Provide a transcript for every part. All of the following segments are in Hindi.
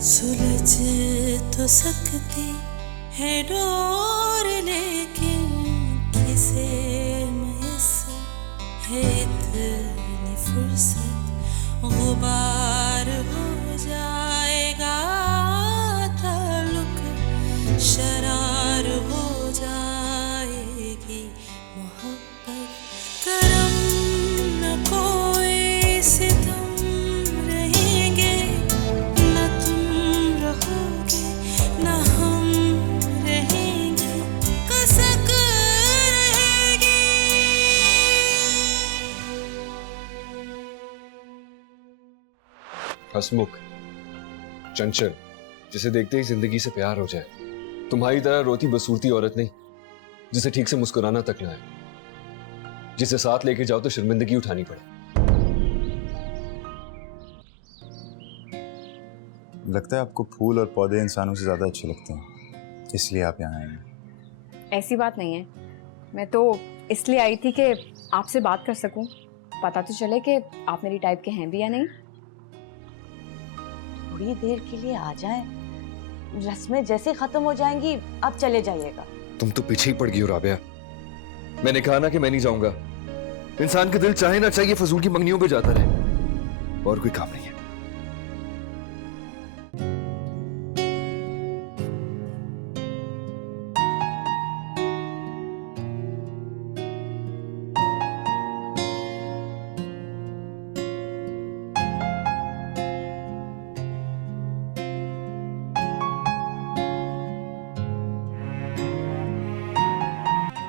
सुलझ तो सकती है डोर, लेकिन किसे मैसर है इतनी फुर्सत। गुबार हो जाएगा ताल्लुक, शरार हो जाएगी मोहब्बत। करम न कोई सितम रहेंगे, न तुम रहोगे न हम रहेंगे, कसक रहेगी। हंसमुख, चंचल, जिसे देखते ही जिंदगी से प्यार हो जाए। तुम्हारी तरह रोती बसूरती औरत नहीं, जिसे ठीक से मुस्कुराना तक ना आए, जिसे साथ लेके जाओ तो शर्मिंदगी उठानी पड़े। लगता है आपको फूल और पौधे इंसानों से ज्यादा अच्छे लगते हैं, इसलिए आप यहाँ आए हैं। ऐसी बात नहीं है, मैं तो इसलिए आई थी कि आपसे बात कर सकूं, पता तो चले कि आप मेरी टाइप के हैं भी या नहीं। थोड़ी देर के लिए आ जाएं, रस्में जैसे खत्म हो जाएंगी आप चले जाइएगा। तुम तो पीछे ही पड़ गई हो राबिया। मैंने कहा ना कि मैं नहीं जाऊंगा। इंसान का दिल चाहे ना चाहिए फजूल की मंगनियों पे जाता रहे, और कोई काम नहीं है।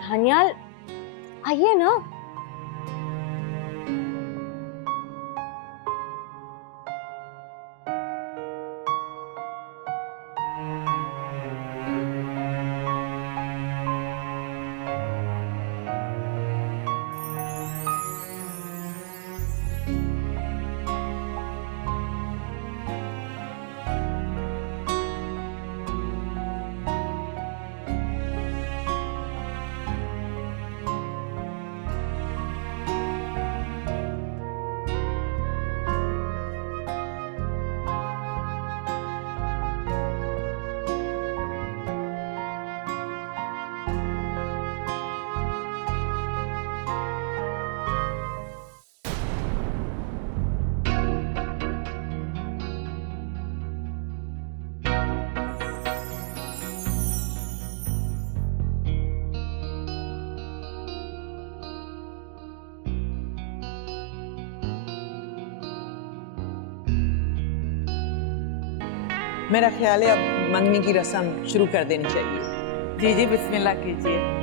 हनियाल आइए ना। मेरा ख्याल है अब मंगनी की रस्म शुरू कर देनी चाहिए। जी जी बिस्मिल्लाह कीजिए।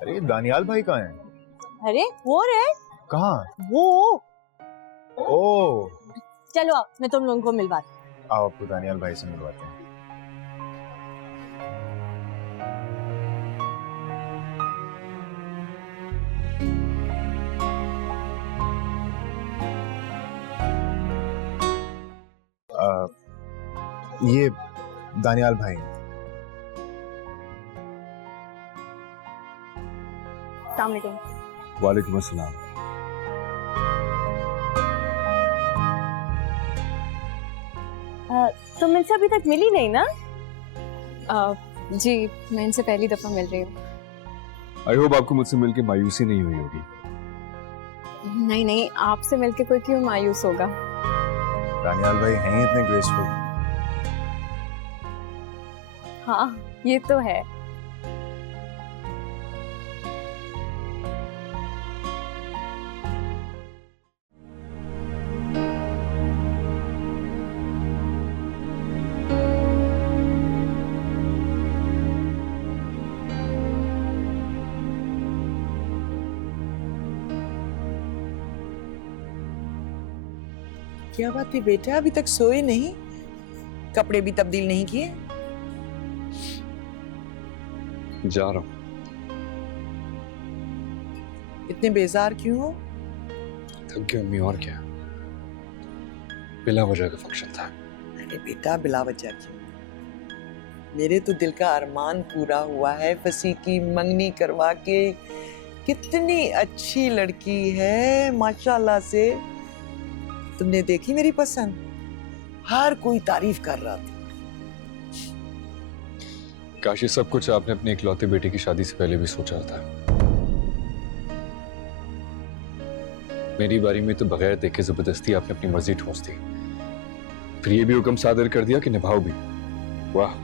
अरे दानियाल भाई कहाँ हैं? अरे वो रे, कहाँ? वो ओ, चलो आप, मैं तुम लोगों को मिलवाती हूँ। आओ आपको दानियाल भाई से मिलवाते हैं। ये दानियाल भाई। अस्सलाम वालेकुम। वालेकुम अस्सलाम। तुम इनसे अभी तक मिली नहीं ना? जी, मैं इनसे पहली दफा मिल रही हूँ। आई होप आपको मुझसे मिलके मायूसी नहीं हुई होगी। नहीं नहीं, आपसे मिलके कोई क्यों मायूस होगा। दानियाल भाई हैं ही इतने ग्रेसफुल। हाँ, ये तो है। क्या बात है बेटा, अभी तक सोए नहीं? कपड़े भी तब्दील नहीं किए? जा रहा हूँ। इतने बेजार क्यों हो? थक गया अम्मी, और क्या, बिला वजह का फंक्शन था। अरे बेटा, बिला वजह क्यों? मेरे तो दिल का अरमान पूरा हुआ है, फसी की मंगनी करवा के। कितनी अच्छी लड़की है माशाल्लाह से। तुमने देखी मेरी पसंद? हर कोई तारीफ कर रहा था। काश ये सब कुछ आपने अपने इकलौते बेटे की शादी से पहले भी सोचा था। मेरी बारी में तो बगैर देखे जबरदस्ती आपने अपनी मर्जी ठोस दी, फिर ये भी हुक्म सादर कर दिया कि निभाओ भी। वाह।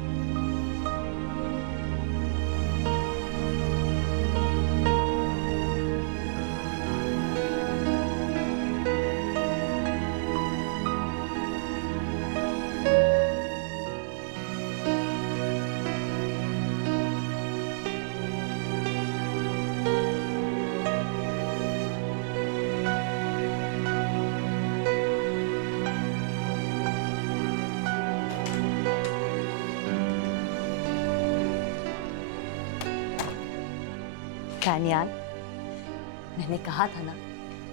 दानियाल, मैंने कहा था ना,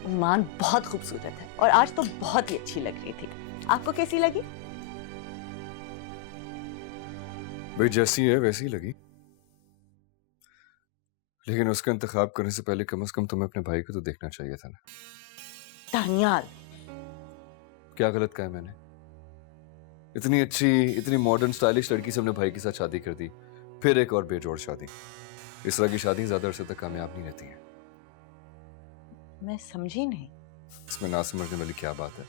ईमान बहुत खूबसूरत है और आज तो बहुत ही अच्छी लग रही थी। आपको कैसी लगी? भाई जैसी है वैसी ही लगी, लेकिन उसका इंतखाब करने से पहले कम से कम तुम्हें अपने भाई को तो देखना चाहिए था ना। दानियाल, क्या गलत कहा है मैंने? इतनी अच्छी, इतनी मॉडर्न स्टाइलिश लड़की से अपने भाई के साथ शादी कर दी, फिर एक और बेजोड़ शादी। इस तरह की शादी ज्यादा अरसे तक कामयाब नहीं रहती है। मैं समझी नहीं। इसमें ना समझने वाली क्या बात है?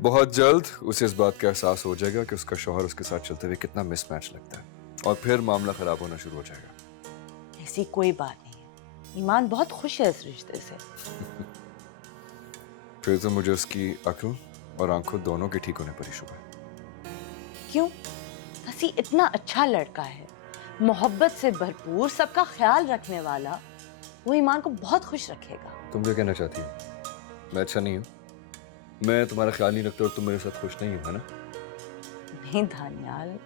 बहुत जल्द उसे इस बात का एहसास हो जाएगा कि उसका शौहर उसके साथ चलते हुए कितना मिसमैच लगता है, और फिर मामला खराब होना शुरू हो जाएगा। ऐसी कोई बात नहीं है, ईमान बहुत खुश है इस रिश्ते से। फिर तो मुझे उसकी अक्ल और आंखों दोनों के ठीक होने पर ही शुभ है। क्यों? हसी इतना अच्छा लड़का है, मोहब्बत से भरपूर, सबका ख्याल रखने वाला, वो ईमान को बहुत खुश रखेगा। तुम क्या कहना चाहती हो? मैं अच्छा नहीं हूँ? मैं तुम्हारा ख्याल नहीं रखता और तुम मेरे साथ खुश नहीं हो, है ना? नहीं दानियाल,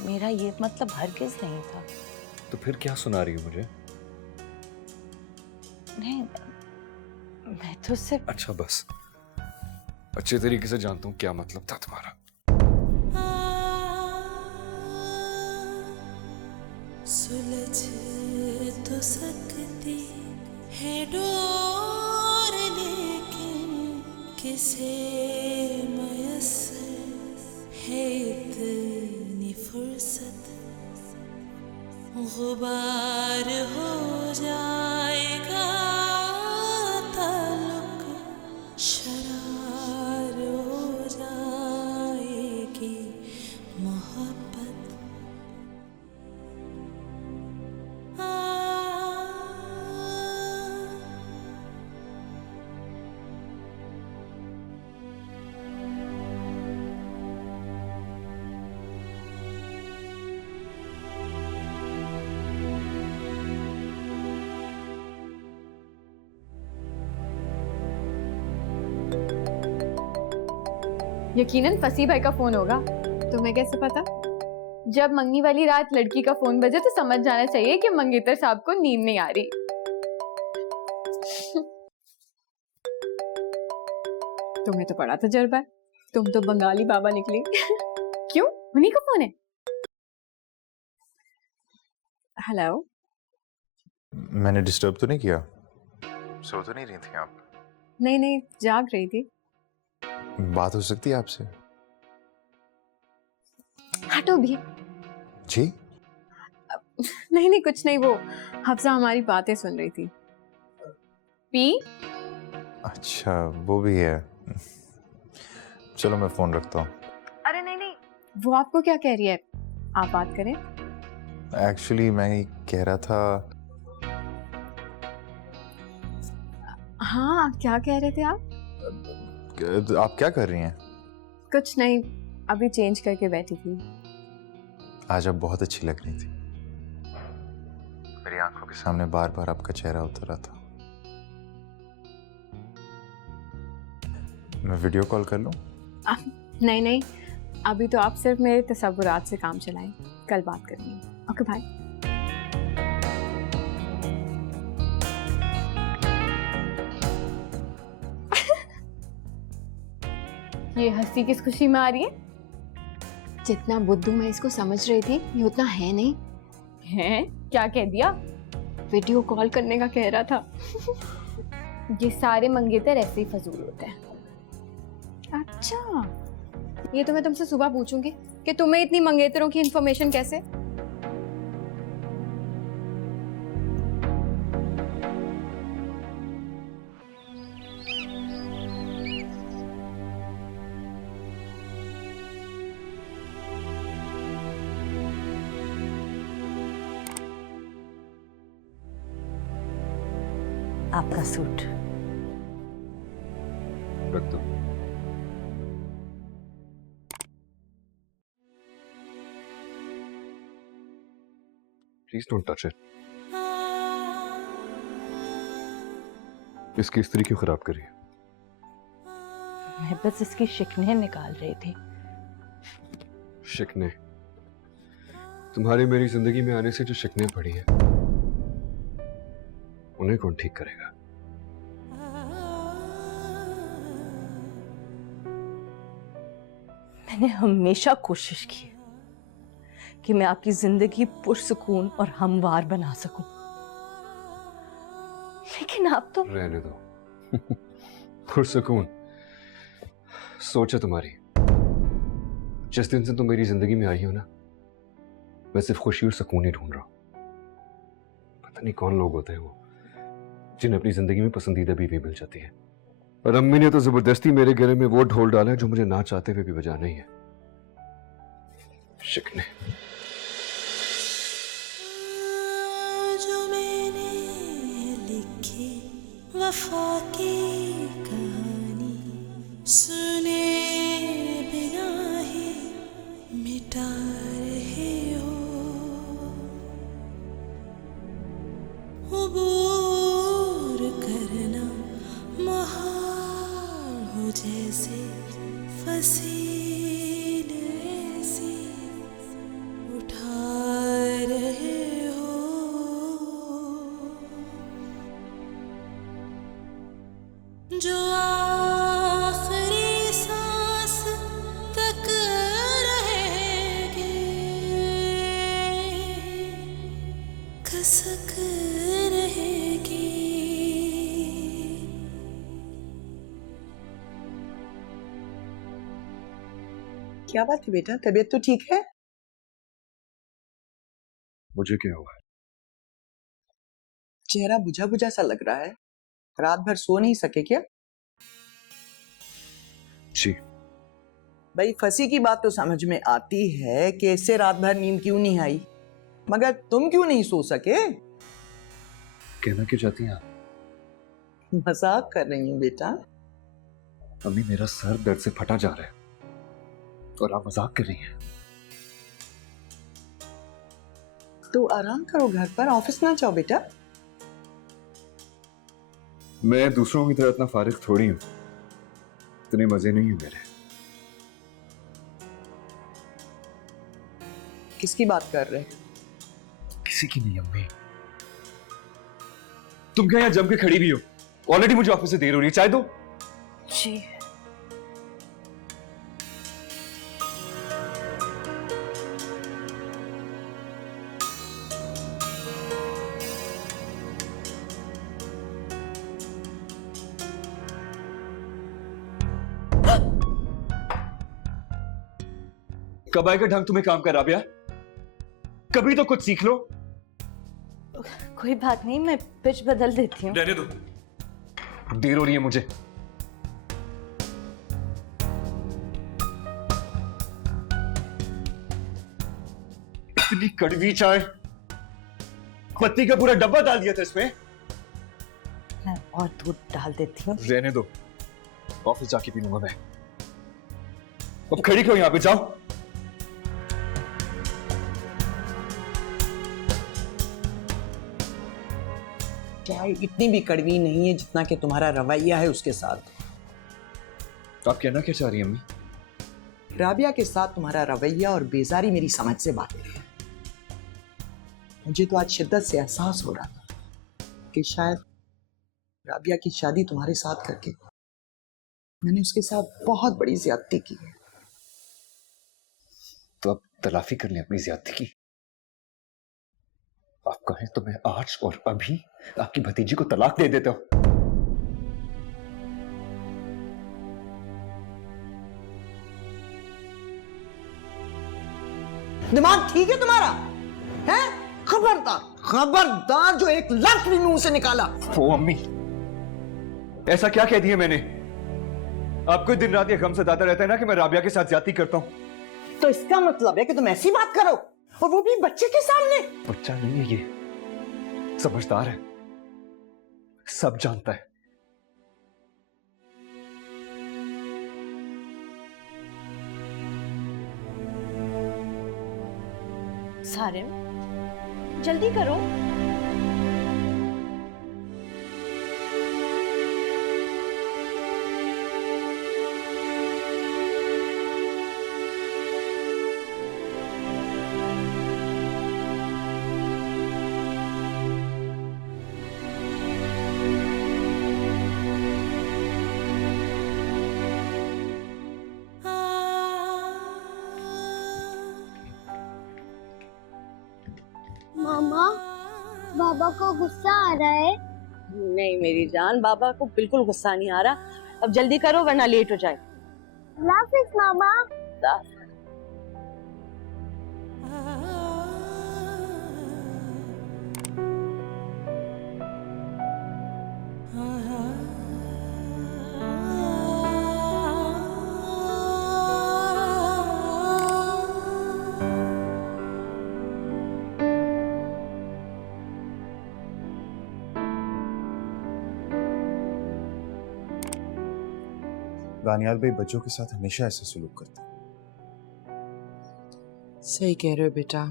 मेरा ये मतलब हरगिज नहीं था। तो फिर क्या सुना रही हो मुझे? नहीं, मैं तो सिर्फ। अच्छा बस, अच्छे तरीके से जानता हूँ क्या मतलब था तुम्हारा। सुलझ तो सकती है डोर, लेकिन किसे मयस्सर है इतनी फुर्सत। गुबार हो जाएगा ताल्लुक, शरार हो जाएगी मोहब्बत। यकीनन फसी भाई का फोन होगा। तुम्हें कैसे पता? जब मंगनी वाली रात लड़की का फोन बजे तो समझ जाना चाहिए कि मंगेतर साहब को नींद नहीं आ रही। तुम्हें तो बड़ा तजुर्बा है, तुम तो बंगाली बाबा निकली। क्यों, उन्हीं का फोन है? हेलो, मैंने डिस्टर्ब तो नहीं किया? सो तो नहीं रही थी आप? नहीं नहीं, जाग रही थी। बात हो सकती है आपसे? हटो भी। जी? नहीं नहीं, कुछ नहीं, वो हफ्सा हमारी बातें सुन रही थी। पी? अच्छा, वो भी है। चलो मैं फोन रखता हूँ। अरे नहीं नहीं, वो आपको क्या कह रही है, आप बात करें। एक्चुअली मैं ये कह रहा था। हाँ, क्या कह रहे थे आप? आप क्या कर रही हैं? कुछ नहीं, अभी चेंज करके बैठी थी। आज आप बहुत अच्छी लग रही थी। मेरी आंखों के सामने बार बार आपका चेहरा उतर रहा था। मैं वीडियो कॉल कर लूँ? नहीं नहीं, अभी तो आप सिर्फ मेरे तसव्वुरात से काम चलाएं, कल बात करेंगे। Okay bye. ये हंसी किस खुशी में आ रही है? जितना बुद्धू मैं इसको समझ रही थी ये उतना है नहीं। है? क्या कह दिया? वीडियो कॉल करने का कह रहा था। ये सारे मंगेतर ऐसे ही फजूल होते हैं। अच्छा, ये तो मैं तुमसे सुबह पूछूंगी कि तुम्हें इतनी मंगेतरों की इंफॉर्मेशन कैसे? आपका सूट। रख दो। Please don't touch it. इसकी स्त्री क्यों खराब करी? मैं बस इसकी शिकने निकाल रही थी। शिकने? तुम्हारी मेरी जिंदगी में आने से जो शिकने पड़ी हैं उन्हें कौन ठीक करेगा? मैंने हमेशा कोशिश की है कि मैं आपकी जिंदगी पुरसुकून और हमवार बना सकूं, लेकिन आप तो रहने दो। पुरसुकून सोच है तुम्हारी। जिस दिन से तुम मेरी जिंदगी में आई हो ना, मैं सिर्फ खुशी और सुकून ही ढूंढ रहा हूं। पता नहीं कौन लोग होते हैं वो जिन्हें अपनी जिंदगी में पसंदीदा बीवी मिल जाती है। और अम्मी ने तो जबरदस्ती मेरे गले में वो ढोल डाला है जो मुझे ना चाहते हुए भी बजाना ही है। शिकने। जो मैंने लिखी वफा की कहानी सुने बिना ही मिटा रहे हो। अबूर करना महाल हो जैसे फसील ऐसी उठा रहे हो। जो आखिरी सांस तक रहेगी खसक रहेगी। क्या बात है बेटा, तबीयत तो ठीक है? मुझे क्या हुआ है? चेहरा बुझा बुझा सा लग रहा है। रात भर सो नहीं सके क्या? जी। भाई फंसी की बात तो समझ में आती है कि इससे रात भर नींद क्यों नहीं आई, मगर तुम क्यों नहीं सो सके? कहना क्यों चाहती हैं आप? मजाक कर रही हूँ बेटा। अम्मी मेरा सर दर्द से फटा जा रहा है और आप मजाक कर रही हैं। तो आराम करो घर पर, ऑफिस ना जाओ बेटा। मैं दूसरों की तरह इतना फारिग थोड़ी हूं। इतने मजे नहीं है मेरे। किसकी बात कर रहे हैं? किसी की नहीं अम्मी। तुम क्या यहां जम के खड़ी भी हो? ऑलरेडी मुझे ऑफिस से देर हो रही है, चाय दो। जी। कब आएगा ढंग तुम्हें काम कर राबिया? कभी तो कुछ सीख लो। कोई बात नहीं, मैं पिच बदल देती हूँ। रहने दो, देर हो रही है मुझे। इतनी कड़वी चाय, पत्ती का पूरा डब्बा डाल दिया था इसमें। मैं और दूध डाल देती हूँ। रहने दो, ऑफिस जाके पी लूंगा मैं। अब खड़ी क्यों यहां पे? जाओ। चाय इतनी भी कड़वी नहीं है जितना कि तुम्हारा रवैया है उसके साथ। आप कहना क्या चाह रही हैं अम्मी? राबिया के साथ तुम्हारा रवैया और बेजारी मेरी समझ से बाहर है। मुझे तो आज शिद्दत से एहसास हो रहा था कि शायद राबिया की शादी तुम्हारे साथ करके मैंने उसके साथ बहुत बड़ी ज्यादती की है। तो अब तलाफी कर लें अपनी ज्यादती की। आप कहें तो मैं आज और अभी आपकी भतीजी को तलाक दे देता हूं। दिमाग ठीक है तुम्हारा? है? खबरदार खबरदार, जो एक लफ्ज भी मुंह से निकाला। ओ अम्मी, ऐसा क्या कह दिया मैंने? आपको दिन रात ये गम सताता रहता है ना कि मैं राबिया के साथ ज्यादती करता हूं। तो इसका मतलब है कि तुम ऐसी बात करो, और वो भी बच्चे के सामने। बच्चा नहीं है ये, समझदार है, सब जानता है। सारिम, जल्दी करो। मामा, बाबा को गुस्सा आ रहा है। नहीं मेरी जान, बाबा को बिल्कुल गुस्सा नहीं आ रहा। अब जल्दी करो वरना लेट हो जाए। अल्लाह हाफिज मामा। दानियाल भाई बच्चों के साथ हमेशा ऐसा सलूक करते हैं। सही कह रहे हो बेटा।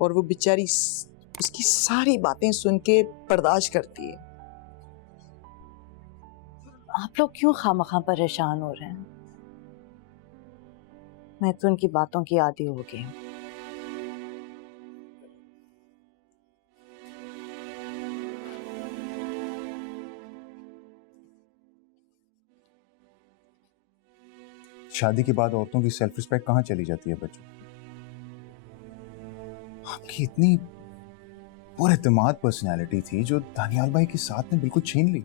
और वो बेचारी उसकी सारी बातें सुन के बर्दाश्त करती है। आप लोग क्यों खामखा परेशान हो रहे हैं? मैं तो उनकी बातों की आदी हो गई हूँ। शादी के बाद औरतों की सेल्फ रिस्पेक्ट कहाँ चली जाती है बच्चों? आपकी इतनी पुरएतमाद पर्सनैलिटी थी जो दानियाल भाई के साथ ने बिल्कुल छीन ली।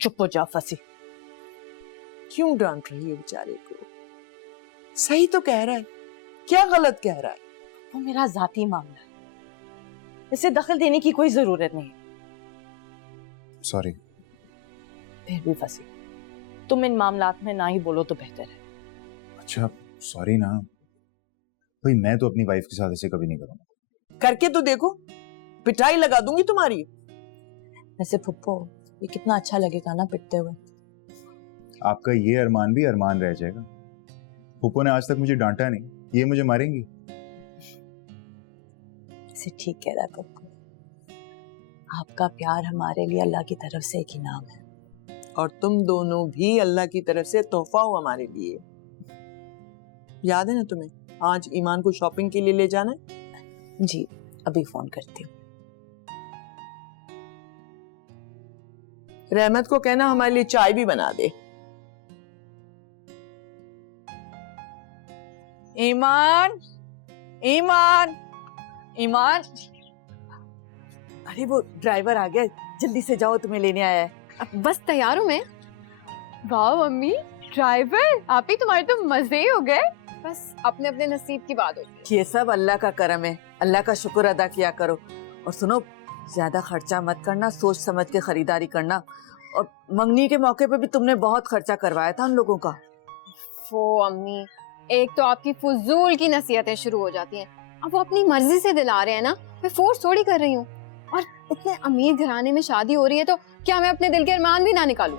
चुप हो जा फसी। क्यों डांट रही है बेचारे को? सही तो कह रहा है, क्या गलत कह रहा है? वो मेरा जाती मामला है, इसे दखल देने की कोई जरूरत नहीं। सॉरी। फिर भी फसी, तुम इन मामलात में ना ही बोलो तो बेहतर है। अच्छा सॉरी ना भाई, मैं तो अपनी वाइफ के साथ ऐसे कभी नहीं करूंगा। करके तो देखो, पिटाई लगा दूंगी तुम्हारी। वैसे फुप्पो, ये कितना अच्छा लगेगा ना पिटते हुए। आपका ये अरमान भी अरमान रह जाएगा। फूफो ने आज तक मुझे डांटा नहीं, ये मुझे मारेंगी। इसे ठीक कह रहा है पप्पू। आपका प्यार हमारे लिए अल्लाह की तरफ से एक इनाम है, और तुम दोनों भी अल्लाह की तरफ से तोहफा हो हमारे लिए। याद है ना तुम्हें, आज ईमान को शॉपिंग के लिए ले जाना है? जी अभी फोन करती हूँ। रहमत को कहना हमारे लिए चाय भी बना दे। ईमान, ईमान, ईमान। अरे वो ड्राइवर आ गया, जल्दी से जाओ, तुम्हें लेने आया है। बस तैयार हूँ मैं। वाह मम्मी, ड्राइवर आप ही, तुम्हारे तो मजे ही हो गए। बस अपने अपने नसीब की बात होती ये सब अल्लाह का करम है, अल्लाह का शुक्र अदा किया करो। और सुनो, ज्यादा खर्चा मत करना, सोच समझ के खरीदारी करना। और मंगनी के मौके पे भी तुमने बहुत खर्चा करवाया था उन लोगों का। वो अम्मी, एक तो आपकी फुजूल की नसीहतें शुरू हो जाती हैं। अब वो अपनी मर्जी से दिला रहे हैं ना, मैं फोर्स थोड़ी कर रही हूँ। और इतने अमीर घराने में शादी हो रही है तो क्या मैं अपने दिल के अरमान भी ना निकालूं?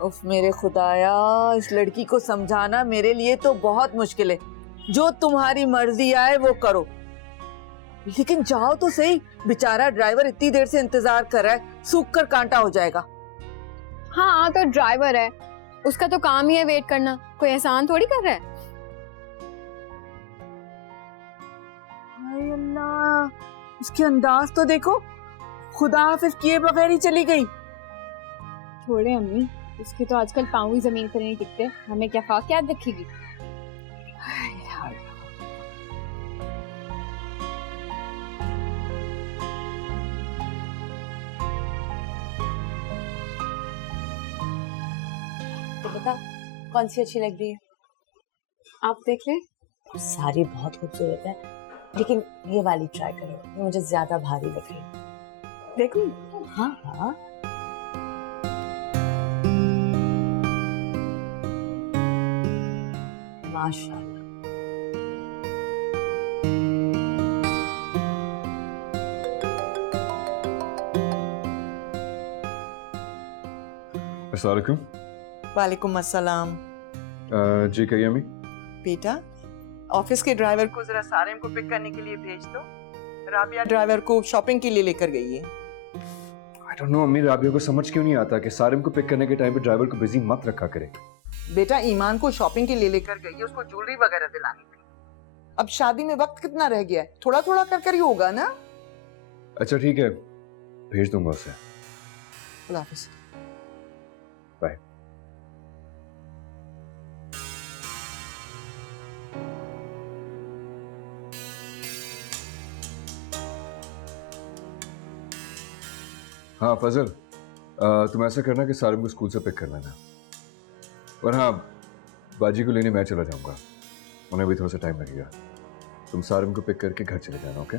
उफ मेरे खुदाया, इस लड़की को समझाना मेरे लिए तो बहुत मुश्किल है। जो तुम्हारी मर्जी आए वो करो, लेकिन जाओ तो सही। बेचारा ड्राइवर इतनी देर से इंतजार कर रहा है, सूख कर कांटा हो जाएगा। हाँ तो ड्राइवर है, उसका तो काम ही है वेट करना, कोई एहसान थोड़ी कर रहा है। हाय अल्लाह, इसके अंदाज तो देखो, खुदा हाफिज किए बगैर ही चली गई। छोड़े अम्मी, उसके तो आजकल पाँव ही जमीन पर नहीं टिकते, हमें क्या फाक याद रखेगी। तो बता कौन सी अच्छी लग रही है? आप देख ले। सारी बहुत खूबसूरत है, लेकिन ये वाली ट्राई करो, ये मुझे ज्यादा भारी लग रही है। देखूं? हाँ हाँ। माशाल्लाह। अस्सलाम वालेकुम। वालेकुम अस्सलाम। जी कहिए अम्मी। बेटा, ऑफिस के ड्राइवर को जरा सारेम को पिक करने के लिए भेज दो। राबिया ड्राइवर को शॉपिंग के लिए लेकर गई है। आई डोंट नो अम्मी, राबिया को समझ क्यों नहीं आता कि सारिम को पिक करने के टाइम पे ड्राइवर को बिजी मत रखा करे। बेटा, ईमान को शॉपिंग के लिए लेकर गई है, उसको ज्वेलरी वगैरह दिलानी थी। अब शादी में वक्त कितना रह गया है, थोड़ा थोड़ा कर कर ही होगा ना। अच्छा ठीक है, भेज दूंगा उसे। खुदा हाफिज। बाय। हाँ फजल, तुम ऐसा करना कि सारिम को स्कूल से पिक कर लेना। और हाँ, बाजी को लेने मैं चला जाऊंगा, उन्हें भी थोड़ा सा टाइम लगेगा। तुम सारिम को पिक करके घर चले जाना, ओके?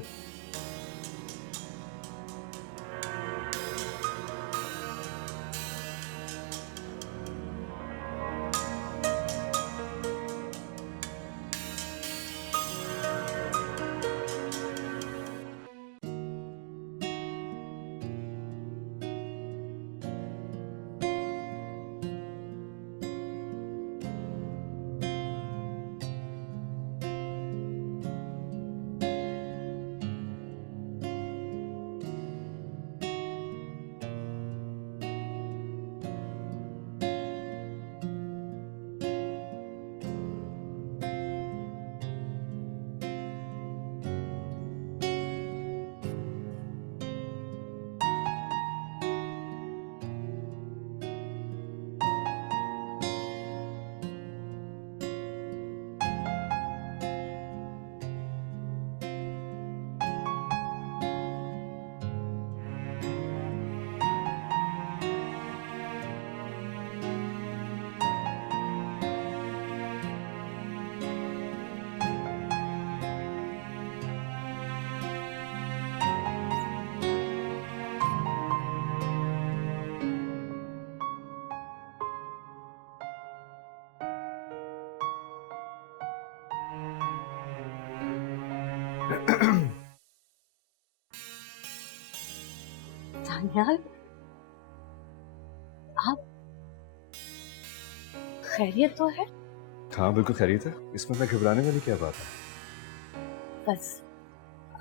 दानियाल, आप खैरियत तो है? हाँ बिल्कुल खैरियत है, इसमें मैं घबराने वाली क्या बात है? बस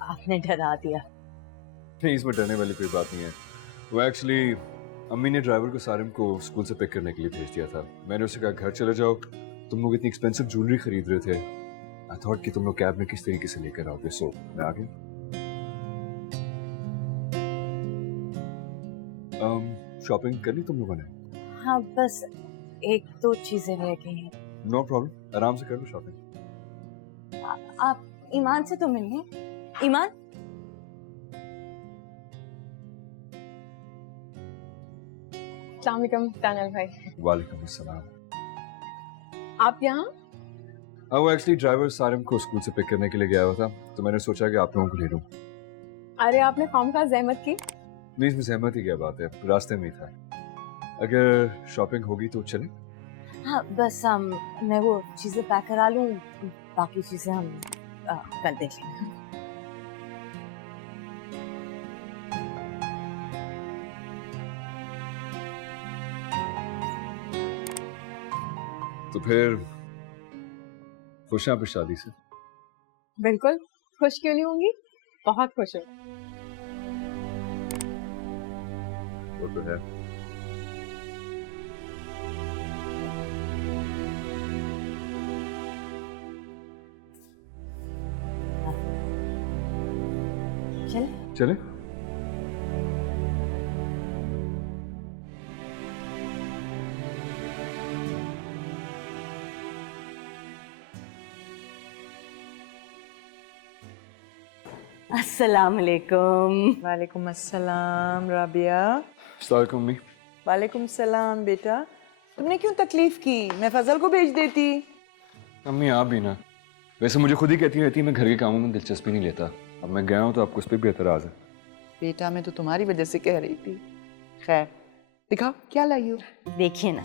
आपने डरा दिया। नहीं, इसमें डरने वाली कोई बात नहीं है। वो एक्चुअली अम्मी ने ड्राइवर को सारिम को स्कूल से पिक करने के लिए भेज दिया था। मैंने उसे कहा घर चले जाओ, तुम लोग इतनी एक्सपेंसिव ज्वेलरी खरीद रहे थे, आई थॉट कि तुम लोग कैब में किस तरीके से लेकर आओगे, सो मैं आ गया। शॉपिंग कर ली तुम लोगों ने? हाँ, बस एक दो चीजें रह गई हैं। नो प्रॉब्लम, आराम से कर लो शॉपिंग। आप ईमान से तो मिलने। ईमान, अस्सलाम वालेकुम दानियाल भाई। वालेकुम अस्सलाम। आप यहाँ? हाँ, वो एक्चुअली ड्राइवर सारिम को स्कूल से पिक करने के लिए गया हुआ था, तो मैंने सोचा कि आप लोगों को ले लूं। अरे आपने खामखा जहमत की। नहीं, इसमें सहमत ही क्या बात है, रास्ते में ही था। अगर शॉपिंग होगी तो चलें? हाँ बस मैं वो चीजें पैक करा लूं, बाकी चीजें हम कल देख लेंगे। तो फिर खुश हैं आप इस शादी से? बिल्कुल, खुश क्यों नहीं होंगी, बहुत खुश हूँ। वो तो है। चल चले? अस्सलाम वालेकुम। वालेकुम अस्सलाम राबिया। अस्सलाम वालेकुम अम्मी। वालेकुम सलाम बेटा। तुमने क्यों तकलीफ की? मैं फजल को भेज देती। अम्मी आप भी ना, वैसे मुझे खुद ही कहती रहती है मैं घर के कामों में दिलचस्पी नहीं लेता। अब मैं गया हूँ तो आपको उस पर भी एतराज है। बेटा मैं तो तुम्हारी वजह से कह रही थी। खैर दिखाओ क्या लाई हो। देखिए ना,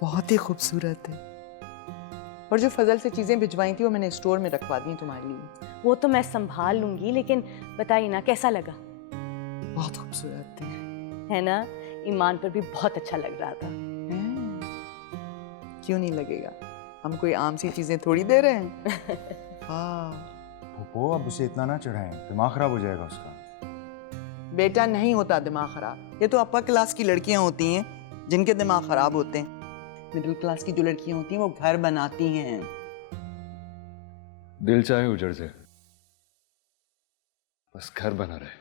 बहुत ही खूबसूरत है। और जो फजल से चीजें भिजवाई थी वो मैंने स्टोर में रखवा दी तुम्हारे लिए। वो तो मैं संभाल लूंगी, लेकिन बताइए ना कैसा लगा? बहुत खूबसूरत है ना? ईमान पर भी बहुत अच्छा लग रहा था। क्यों नहीं लगेगा? हम कोई आम सी चीजें थोड़ी दे रहे हैं। हाँ फूफो अब उसे इतना ना चढ़ाएं, दिमाग खराब हो जाएगा उसका। बेटा नहीं होता दिमाग खराब, ये तो अपर क्लास की लड़कियां होती हैं जिनके दिमाग खराब होते हैं। मिडिल क्लास की जो लड़कियां होती हैं वो घर बनाती हैं। दिल चाहे उजड़ जाए, बस घर बना रहे।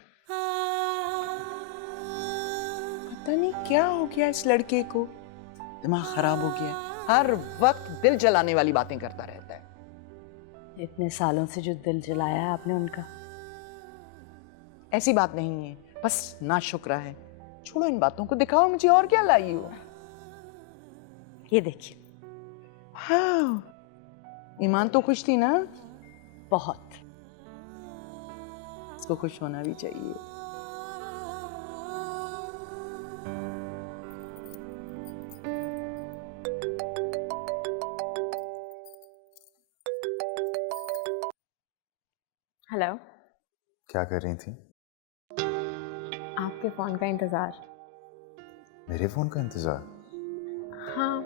पता नहीं क्या हो गया इस लड़के को, दिमाग खराब हो गया। हर वक्त दिल जलाने वाली बातें करता रहता है। इतने सालों से जो दिल जलाया है आपने उनका। ऐसी बात नहीं है, बस नाशुक्र है। छोड़ो इन बातों को, दिखाओ मुझे और क्या लाई हो। ये देखिए। हाँ ईमान तो खुश थी ना? बहुत। इसको खुश होना भी चाहिए। हेलो। क्या कर रही थी? आपके फोन का इंतजार। मेरे फोन का इंतजार? हाँ,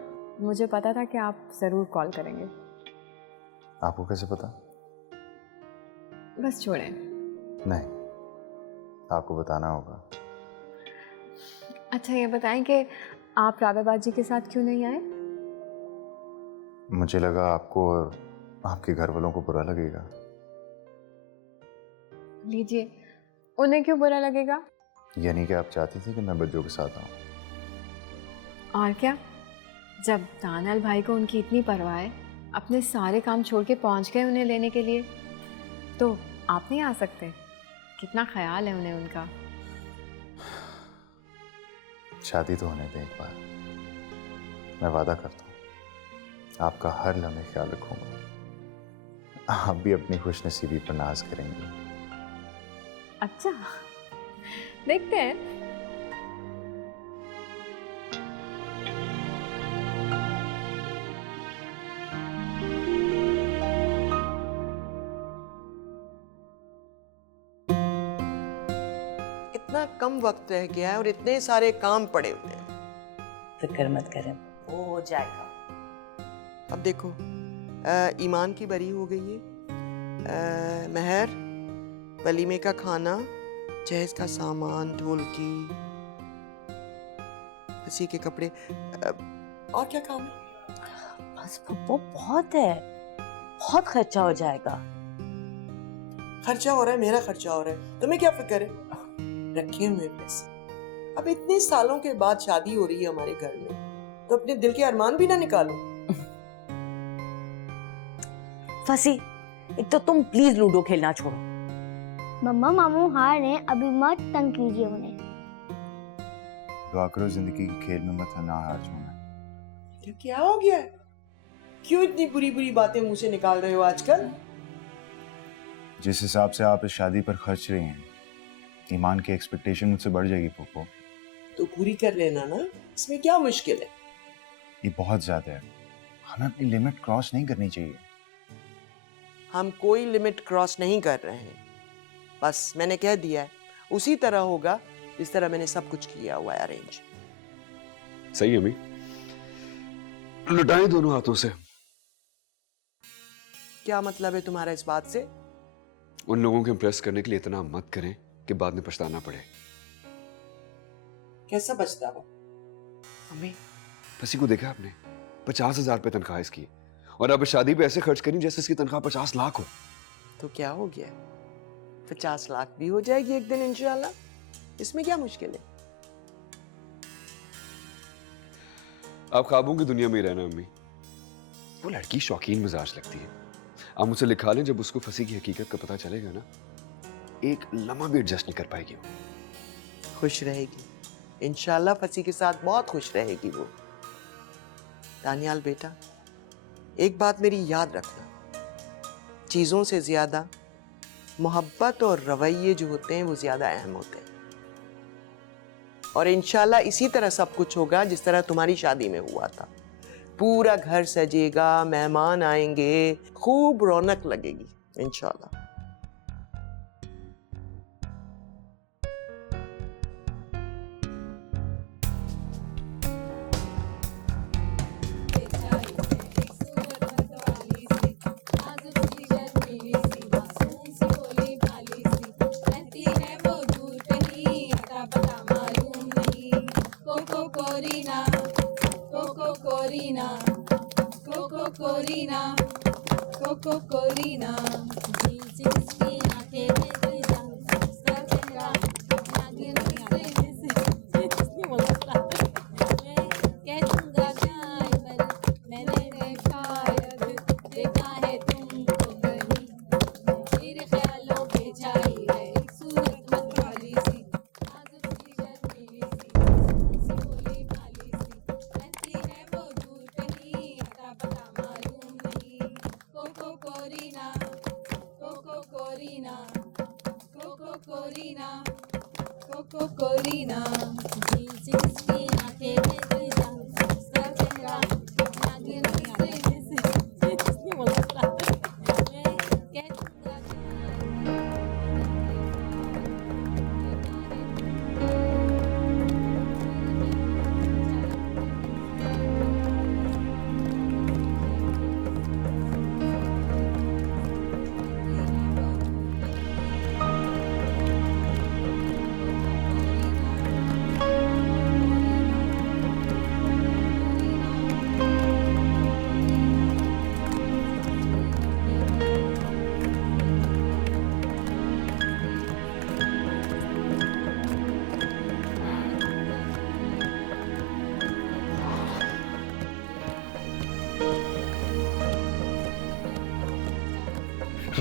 मुझे पता था कि आप जरूर कॉल करेंगे। आपको कैसे पता? बस छोड़ें। नहीं, आपको बताना होगा। अच्छा ये बताएं कि आप राबे बाजी के साथ क्यों नहीं आए? मुझे लगा आपको और आपके घर वालों को बुरा लगेगा। लीजिए, उन्हें क्यों बुरा लगेगा? यानी कि आप चाहती थी कि मैं बच्चों के साथ आऊं। और क्या, जब दानल भाई को उनकी इतनी परवाह है, अपने सारे काम छोड़ के पहुंच गए उन्हें लेने के लिए, तो आप नहीं आ सकते? कितना ख्याल है उन्हें उनका। शादी तो होने दें एक बार। मैं वादा करता हूं आपका हर लम्हे ख्याल रखूंगा। आप भी अपनी खुशनसीबी पर नाज करेंगी। अच्छा, देखते हैं। इतना कम वक्त रह गया है और इतने सारे काम पड़े हुए हैं। फिक्र मत करें, वो हो जाएगा। अब देखो ईमान की बरी हो गई है, महर, वलीमे का खाना, जहेज का सामान, ढोलकी, हंसी के कपड़े, और क्या काम है? बस वो बहुत है, बहुत खर्चा हो जाएगा। खर्चा हो रहा है, मेरा खर्चा हो रहा है, तुम्हें क्या फिक्र है? रखे हुए पैसे। अब इतने सालों के बाद शादी हो रही है हमारे घर में, तो अपने दिल के अरमान भी ना निकालो। फंसी, एक तो तुम प्लीज लूडो खेलना छोड़ो। मम्मा मामू हार रहे हैं, अभी मत तंग कीजिए उन्हें। दुआ करो जिंदगी के खेल में मत ना हार जाना। क्या हो गया? क्यों इतनी बुरी बुरी बातें मुंह से निकाल रहे हो आजकल? जिस हिसाब से आप इस शादी पर खर्च रही हैं, ईमान की एक्सपेक्टेशन मुझसे बढ़ जाएगी पोपो। तो पूरी कर लेना ना, इसमें क्या मुश्किल है? ये बहुत ज्यादा है, हमें अपनी लिमिट क्रॉस नहीं करनी चाहिए। हम कोई लिमिट क्रॉस नहीं कर रहे हैं, बस मैंने कह दिया है, उसी तरह होगा जिस तरह मैंने सब कुछ किया हुआ है अरेंज। सही है अम्मी, लुटाएं दोनों हाथों से। क्या मतलब है तुम्हारा इस बात से? उन लोगों को इम्प्रेस करने के लिए इतना मत करें कि बाद में पछताना पड़े। कैसा पछतावा? हमें फसी को देखा आपने? 50,000 पे तनख्वाह इसकी, और अब शादी पे ऐसे खर्च करी जैसे इसकी तनख्वाह 50 लाख हो। तो क्या हो गया? 50 लाख भी हो जाएगी एक दिन इंशाल्लाह। इसमें क्या मुश्किल है? आप ख्वाबों की दुनिया में ही रहना अम्मी। वो लड़की शौकीन मिजाज लगती है। आप मुझसे लिखा लें, जब उसको फंसी की हकीकत का पता चलेगा ना, एक लम्हा भी एडजस्ट नहीं कर पाएगी वो। खुश रहेगी इंशाल्लाह, फसी के साथ बहुत खुश रहेगी वो। दानियाल बेटा, एक बात मेरी याद रखना, चीजों से ज्यादा मोहब्बत और रवैये जो होते हैं वो ज्यादा अहम होते हैं। और इंशाल्लाह इसी तरह सब कुछ होगा जिस तरह तुम्हारी शादी में हुआ था। पूरा घर सजेगा, मेहमान आएंगे, खूब रौनक लगेगी इंशाल्लाह।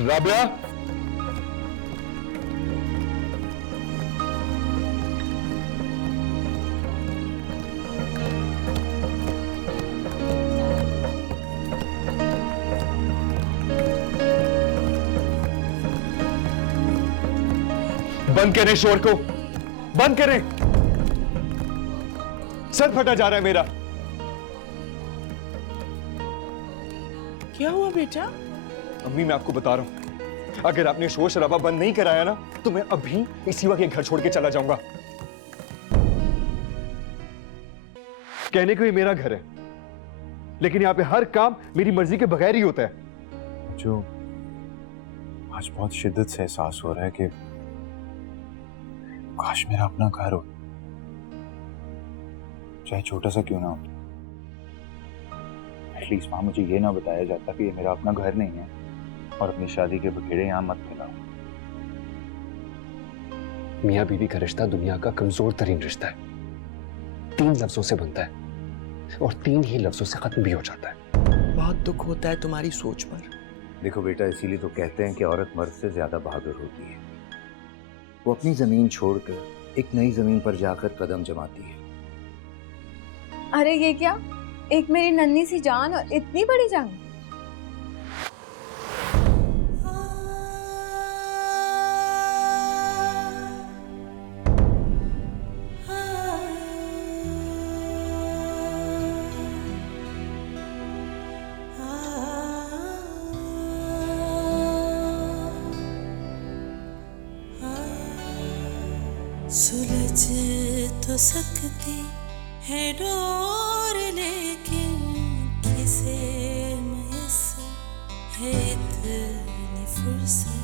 राबिया, बंद करें शोर को, बंद करें। सर फटा जा रहा है मेरा। क्या हुआ बेटा? अम्मी, मैं आपको बता रहा हूं, अगर आपने शोर शराबा बंद नहीं कराया ना, तो मैं अभी इसी वक्त ये घर छोड़ के चला जाऊंगा। कहने को ये मेरा घर है, लेकिन यहां पे हर काम मेरी मर्जी के बगैर ही होता है। जो आज बहुत शिद्दत से एहसास हो रहा है कि काश मेरा अपना घर हो, चाहे छोटा सा क्यों ना हो। एटलीस्ट वहां मुझे ये ना बताया जाता कि ये मेरा अपना घर नहीं है और अपनी शादी के बखेड़े यहां मत फैलाओ। मियाँ बीवी का रिश्ता दुनिया का कमजोर तरीन रिश्ता है। 3 लफ्जों से बनता है और 3 ही लफ्जों से खत्म भी हो जाता है। बहुत दुख होता है तुम्हारी सोच पर। देखो बेटा, इसीलिए तो कहते हैं कि औरत मर्द से ज्यादा बहादुर होती है। वो अपनी जमीन छोड़कर एक नई जमीन पर जाकर कदम जमाती है। अरे ये क्या, एक मेरी नन्ही सी जान और इतनी बड़ी जान। सुलझ तो सकती है डोर, लेकिन किसे मैसर है इतनी फुर्सत।